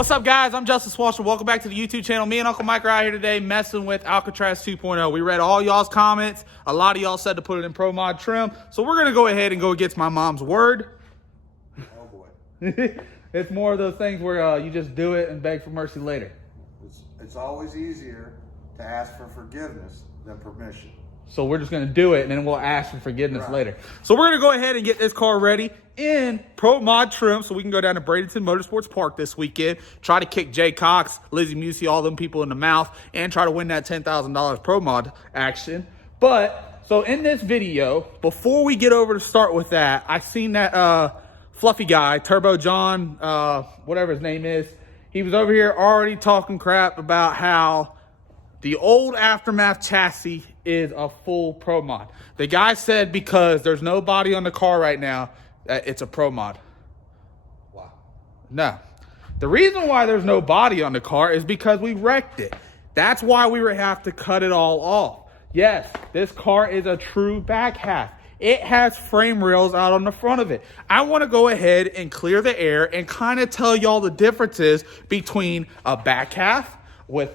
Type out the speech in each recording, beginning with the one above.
What's up, guys? I'm Justice Walsh. Welcome back to the YouTube channel. Me and Uncle Mike are out here today messing with Alcatraz 2.0. We read all y'all's comments. A lot of y'all said to put it in Pro Mod trim. So we're going to go ahead and go against my mom's word. Oh, boy. It's more of those things where you just do it and beg for mercy later. It's always easier to ask for forgiveness than permission. So we're just going to do it, and then we'll ask for forgiveness later. So we're going to go ahead and get this car ready in Pro Mod trim so we can go down to Bradenton Motorsports Park this weekend, try to kick Jay Cox, Lizzie Musey, all them people in the mouth, and try to win that $10,000 Pro Mod action. But, so in this video, before we get over to start with that, I seen that fluffy guy, Turbo John, whatever his name is, he was over here already talking crap about how the old Aftermath chassis is a full Pro Mod. The guy said because there's no body on the car right now, that it's a Pro Mod. Wow. No. The reason why there's no body on the car is because we wrecked it. That's why we would have to cut it all off. Yes, this car is a true back half. It has frame rails out on the front of it. I want to go ahead and clear the air and kind of tell y'all the differences between a back half with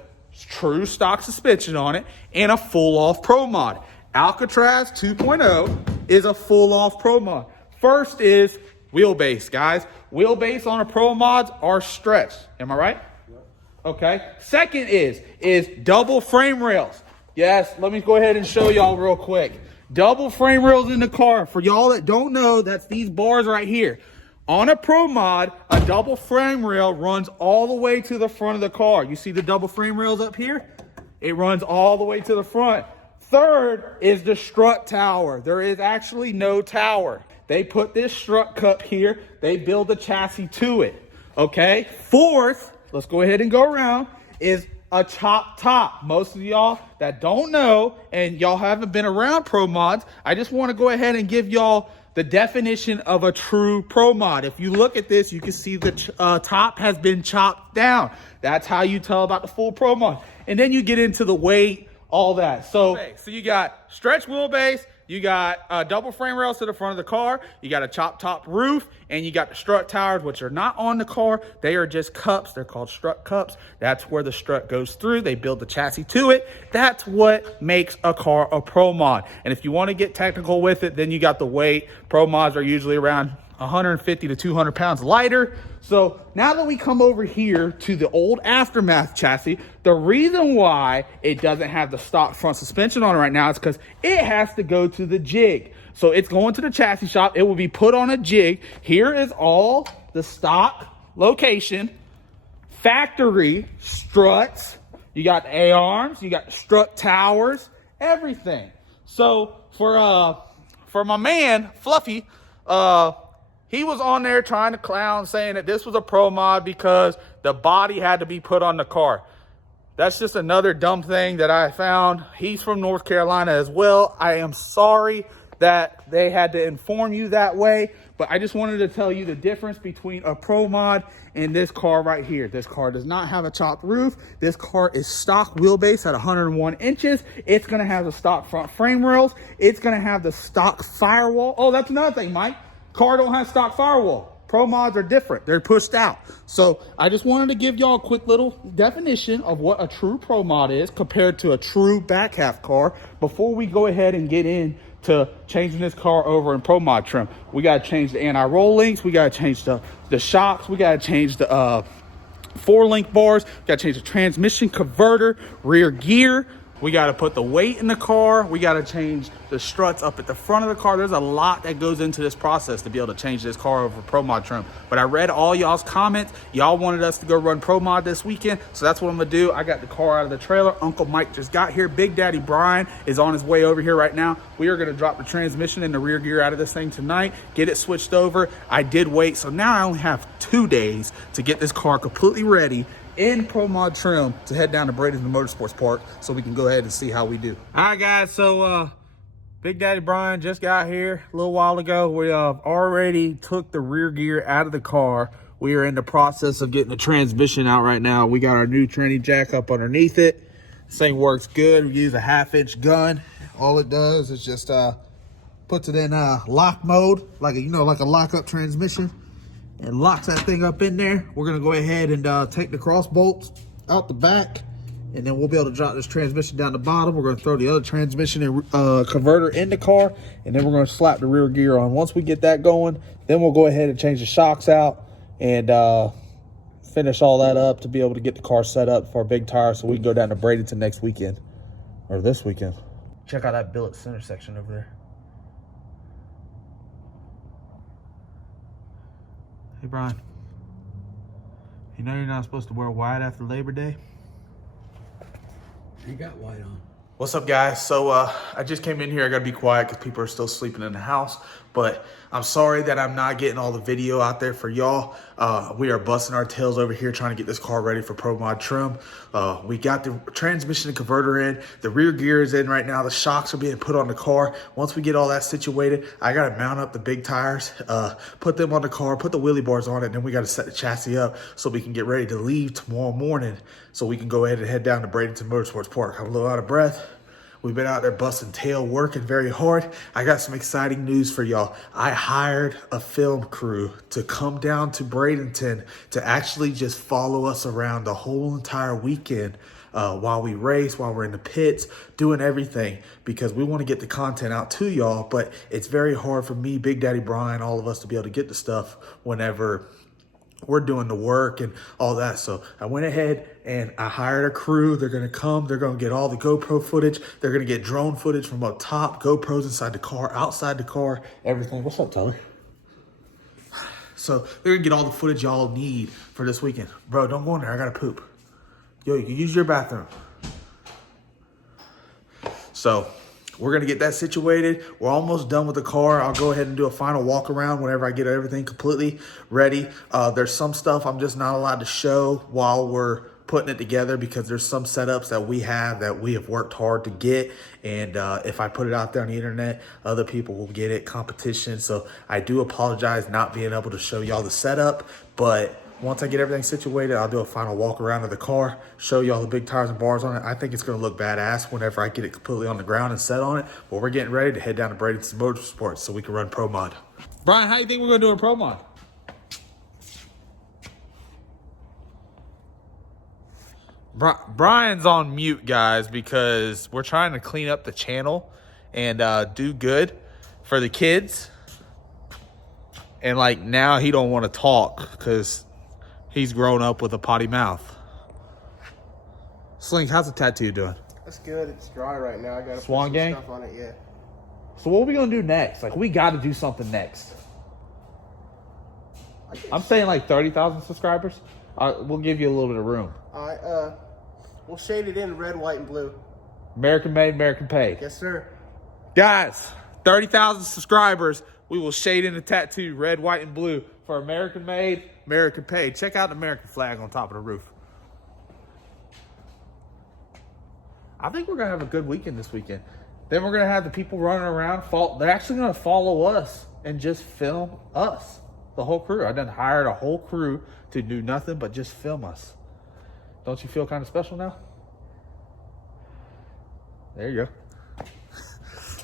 true stock suspension on it and a full off Pro Mod. Alcatraz 2.0 is a full off Pro Mod. First is wheelbase, guys. Wheelbase on a Pro Mods are stretched. Am I right? Yep. Okay. Second is double frame rails. Yes, let me go ahead and show y'all real quick. Double frame rails in the car. For y'all that don't know, that's these bars right here. On a Pro Mod, a double frame rail runs all the way to the front of the car. You see the double frame rails up here? It runs all the way to the front. Third is the strut tower. There is actually no tower. They put this strut cup here. They build the chassis to it. Okay? Fourth, let's go ahead and go around, is a chop top. Most of y'all that don't know and y'all haven't been around Pro Mods, I just want to go ahead and give y'all the definition of a true Pro Mod. If you look at this, you can see the top has been chopped down. That's how you tell about the full Pro Mod. And then you get into the weight, all that. So you got stretch wheelbase, you got double frame rails to the front of the car, you got a chop top roof, and you got the strut towers, which are not on the car. They are just cups. They're called strut cups. That's where the strut goes through. They build the chassis to it. That's what makes a car a Pro Mod. And if you want to get technical with it, then you got the weight. Pro Mods are usually around 150 to 200 pounds lighter. So now that we come over here to the old Aftermath chassis, the reason why it doesn't have the stock front suspension on it right now is because it has to go to the jig. So it's going to the chassis shop. It will be put on a jig. Here is all the stock location, factory struts. You got the A-arms, you got the strut towers, everything. So for my man, Fluffy, he was on there trying to clown, saying that this was a Pro Mod because the body had to be put on the car. That's just another dumb thing that I found. He's from North Carolina as well. I am sorry that they had to inform you that way, but I just wanted to tell you the difference between a Pro Mod and this car right here. This car does not have a chopped roof. This car is stock wheelbase at 101 inches. It's going to have the stock front frame rails. It's going to have the stock firewall. Oh, that's another thing, Mike. Car don't have stock firewall. Pro Mods are different. They're pushed out. So I just wanted to give y'all a quick little definition of what a true Pro Mod is compared to a true back half car before we go ahead and get into changing this car over in Pro Mod trim. We got to change the anti-roll links. We got to change the shocks. We got to change the 4-link bars. We got to change the transmission converter, rear gear. We got to put the weight in the car. We got to change the struts up at the front of the car. There's a lot that goes into this process to be able to change this car over Pro Mod trim. But I read all y'all's comments. Y'all wanted us to go run Pro Mod this weekend. So that's what I'm going to do. I got the car out of the trailer. Uncle Mike just got here. Big Daddy Brian is on his way over here right now. We are going to drop the transmission and the rear gear out of this thing tonight. Get it switched over. I did wait. So now I only have 2 days to get this car completely ready in Pro Mod trim to head down to Bradenton Motorsports Park so we can go ahead and see how we do. All right, guys, so Big Daddy Brian just got here a little while ago. We already took the rear gear out of the car. We are in the process of getting the transmission out right now. We got our new tranny jack up underneath it. This thing works good. We use a 1/2-inch gun. All it does is just puts it in lock mode, like a lockup transmission. and locks that thing up in there. We're gonna go ahead and take the cross bolts out the back, and then we'll be able to drop this transmission down the bottom. We're gonna throw the other transmission and converter in the car, and then we're gonna slap the rear gear on. Once we get that going, then we'll go ahead and change the shocks out and finish all that up to be able to get the car set up for a big tire so we can go down to Bradenton next weekend, or this weekend. Check out that billet center section over there. Hey, Brian. You know you're not supposed to wear white after Labor Day? You got white on. What's up, guys? So I just came in here. I gotta be quiet because people are still sleeping in the house, but I'm sorry that I'm not getting all the video out there for y'all. We are busting our tails over here trying to get this car ready for Pro Mod trim. We got the transmission and converter in. The rear gear is in right now. The shocks are being put on the car. Once we get all that situated, I gotta mount up the big tires, put them on the car, put the wheelie bars on it, and then we gotta set the chassis up so we can get ready to leave tomorrow morning so we can go ahead and head down to Bradenton Motorsports Park. I'm a little out of breath. We've been out there busting tail, working very hard. I got some exciting news for y'all. I hired a film crew to come down to Bradenton to actually just follow us around the whole entire weekend while we race, while we're in the pits, doing everything, because we want to get the content out to y'all, but it's very hard for me, Big Daddy Brian, all of us to be able to get the stuff whenever we're doing the work and all that. So I went ahead and I hired a crew. They're gonna come, they're gonna get all the GoPro footage. They're gonna get drone footage from up top, GoPros inside the car, outside the car, everything. What's up, Tyler? So they're gonna get all the footage y'all need for this weekend. Bro, don't go in there, I gotta poop. Yo, you can use your bathroom. So we're gonna get that situated. We're almost done with the car. I'll go ahead and do a final walk around whenever I get everything completely ready. There's some stuff I'm just not allowed to show while we're putting it together because there's some setups that we have worked hard to get. And if I put it out there on the internet, other people will get it, competition. So I do apologize not being able to show y'all the setup, but once I get everything situated, I'll do a final walk around of the car, show y'all the big tires and bars on it. I think it's going to look badass whenever I get it completely on the ground and set on it. But we're getting ready to head down to Bradenton Motorsports so we can run Pro Mod. Brian, how do you think we're going to do in Pro Mod? Brian's on mute, guys, because we're trying to clean up the channel and do good for the kids. And like now he don't want to talk because he's grown up with a potty mouth. Slink, how's the tattoo doing? That's good. It's dry right now. I got to put Swan some Gang? stuff on it. Yeah. So what are we gonna do next? Like we got to do something next. I'm saying like 30,000 subscribers. We'll give you a little bit of room. All right. We'll shade it in red, white, and blue. American made, American paid. Yes, sir. Guys, 30,000 subscribers. We will shade in the tattoo red, white, and blue for American made, American paid. Check out the American flag on top of the roof. I think we're going to have a good weekend this weekend. Then we're going to have the people running around. They're actually going to follow us and just film us, the whole crew. I done hired a whole crew to do nothing but just film us. Don't you feel kind of special now? There you go.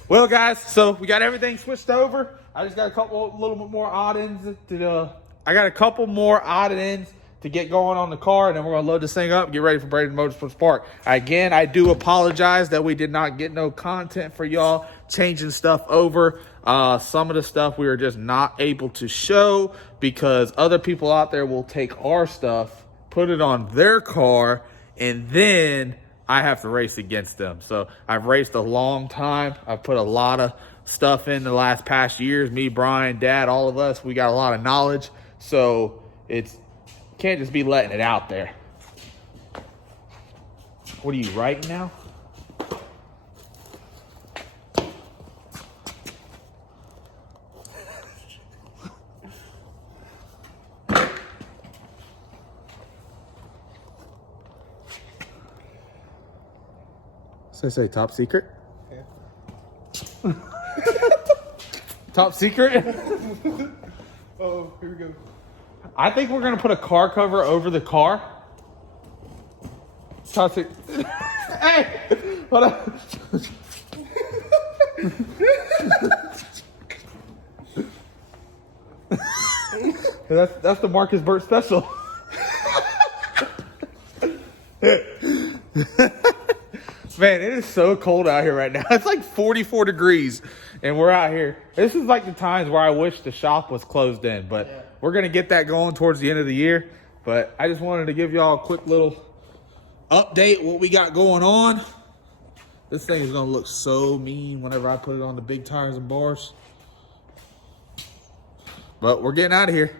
Well, guys, so we got everything switched over. I just got a little bit more odd ends I got a couple more odd ends to get going on the car, and then we're gonna load this thing up and get ready for Bradenton Motorsports Park. Again, I do apologize that we did not get no content for y'all, changing stuff over. Some of the stuff we were just not able to show because other people out there will take our stuff, put it on their car, and then I have to race against them. So I've raced a long time. I've put a lot of stuff in the past years. Me, Brian, Dad, all of us, we got a lot of knowledge. So it's can't just be letting it out there. What are you writing now? Say top secret? Yeah. Top secret? Oh, here we go. I think we're gonna put a car cover over the car. Top secret. Hey! Hold on. That's the Marcus Burt special. Man, it is so cold out here right now. It's like 44 degrees, and we're out here. This is like the times where I wish the shop was closed in, but we're going to get that going towards the end of the year. But I just wanted to give y'all a quick little update what we got going on. This thing is going to look so mean whenever I put it on the big tires and bars. But we're getting out of here.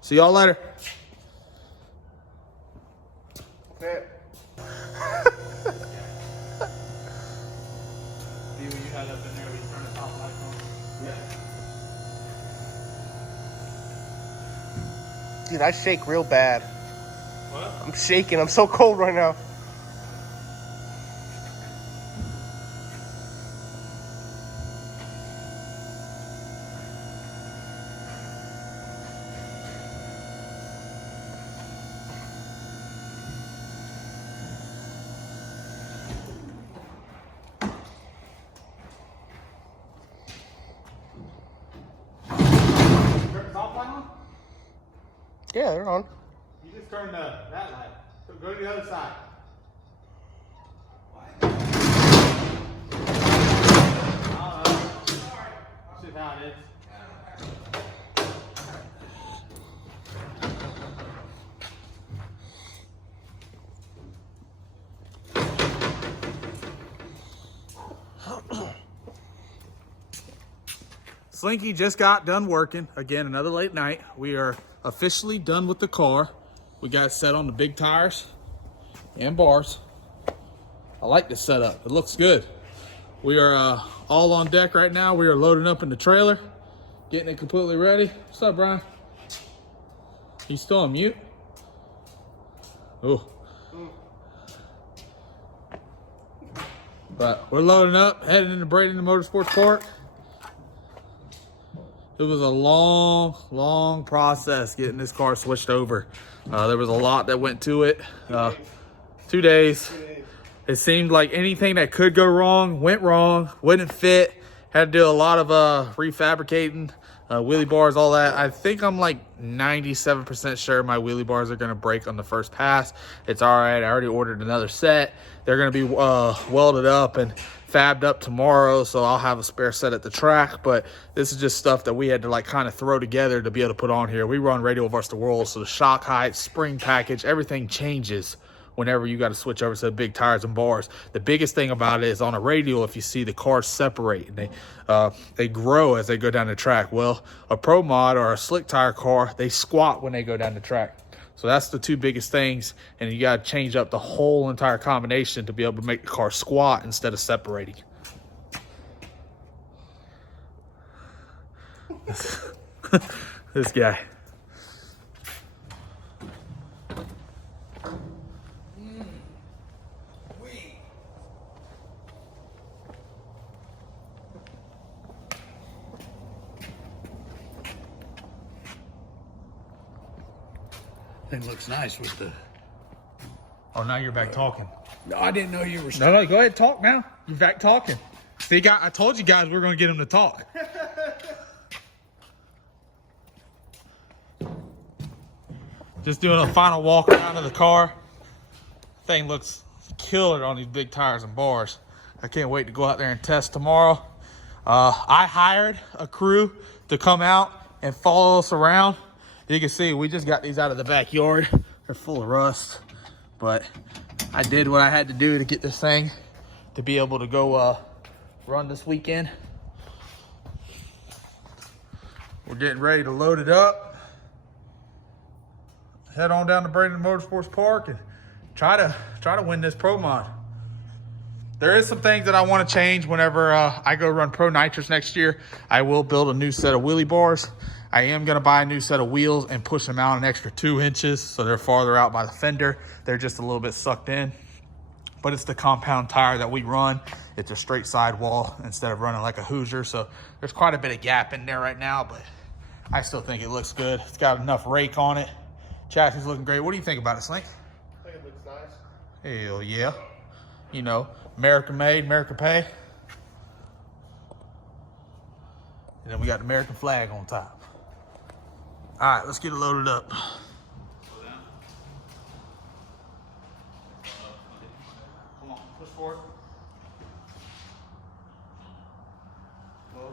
See y'all later. Dude, I shake real bad. What? I'm shaking. I'm so cold right now. Yeah, they're on. You just turned that light. So go to the other side. This is how it is. Slinky just got done working. Again, another late night. We are officially done with the car. We got it set on the big tires and bars. I like this setup. It looks good. We are all on deck right now. We are loading up in the trailer, getting it completely ready. What's up, Brian? He's still on mute? Oh. But we're loading up, heading into Bradenton Motorsports Park. It was a long process getting this car switched over. There was a lot that went to it. 2 days. It seemed like anything that could go wrong, went wrong, wouldn't fit. Had to do a lot of refabricating, wheelie bars, all that. I think I'm like 97% sure my wheelie bars are gonna break on the first pass. It's all right, I already ordered another set. They're gonna be welded up and fabbed up tomorrow, so I'll have a spare set at the track. But this is just stuff that we had to like kind of throw together to be able to put on here. We run Radial vs. the World, so the shock height, spring package, everything changes whenever you got to switch over to the big tires and bars. The biggest thing about it is on a Radial, if you see the cars separate and they grow as they go down the track. Well, a Pro Mod or a slick tire car, they squat when they go down the track. So that's the two biggest things, and you got to change up the whole entire combination to be able to make the car squat instead of separating. This guy. Thing looks nice with the. Oh, now you're back talking. No, I didn't know you were. No, go ahead, talk now. You're back talking. See, I told you guys we are going to get him to talk. Just doing a final walk around of the car. Thing looks killer on these big tires and bars. I can't wait to go out there and test tomorrow. I hired a crew to come out and follow us around. You can see we just got these out of the backyard. They're full of rust, but I did what I had to do to get this thing to be able to go run this weekend. We're getting ready to load it up. Head on down to Bradenton Motorsports Park and try to win this Pro Mod. There is some things that I want to change whenever I go run Pro Nitrous next year. I will build a new set of wheelie bars. I am going to buy a new set of wheels and push them out an extra 2 inches so they're farther out by the fender. They're just a little bit sucked in. But it's the compound tire that we run. It's a straight sidewall instead of running like a Hoosier. So there's quite a bit of gap in there right now, but I still think it looks good. It's got enough rake on it. Chassis is looking great. What do you think about it, Slink? I think it looks nice. Hell yeah. You know, American made, American pay. And then we got the American flag on top. All right, let's get it loaded up. Come on, push forward. Low, low.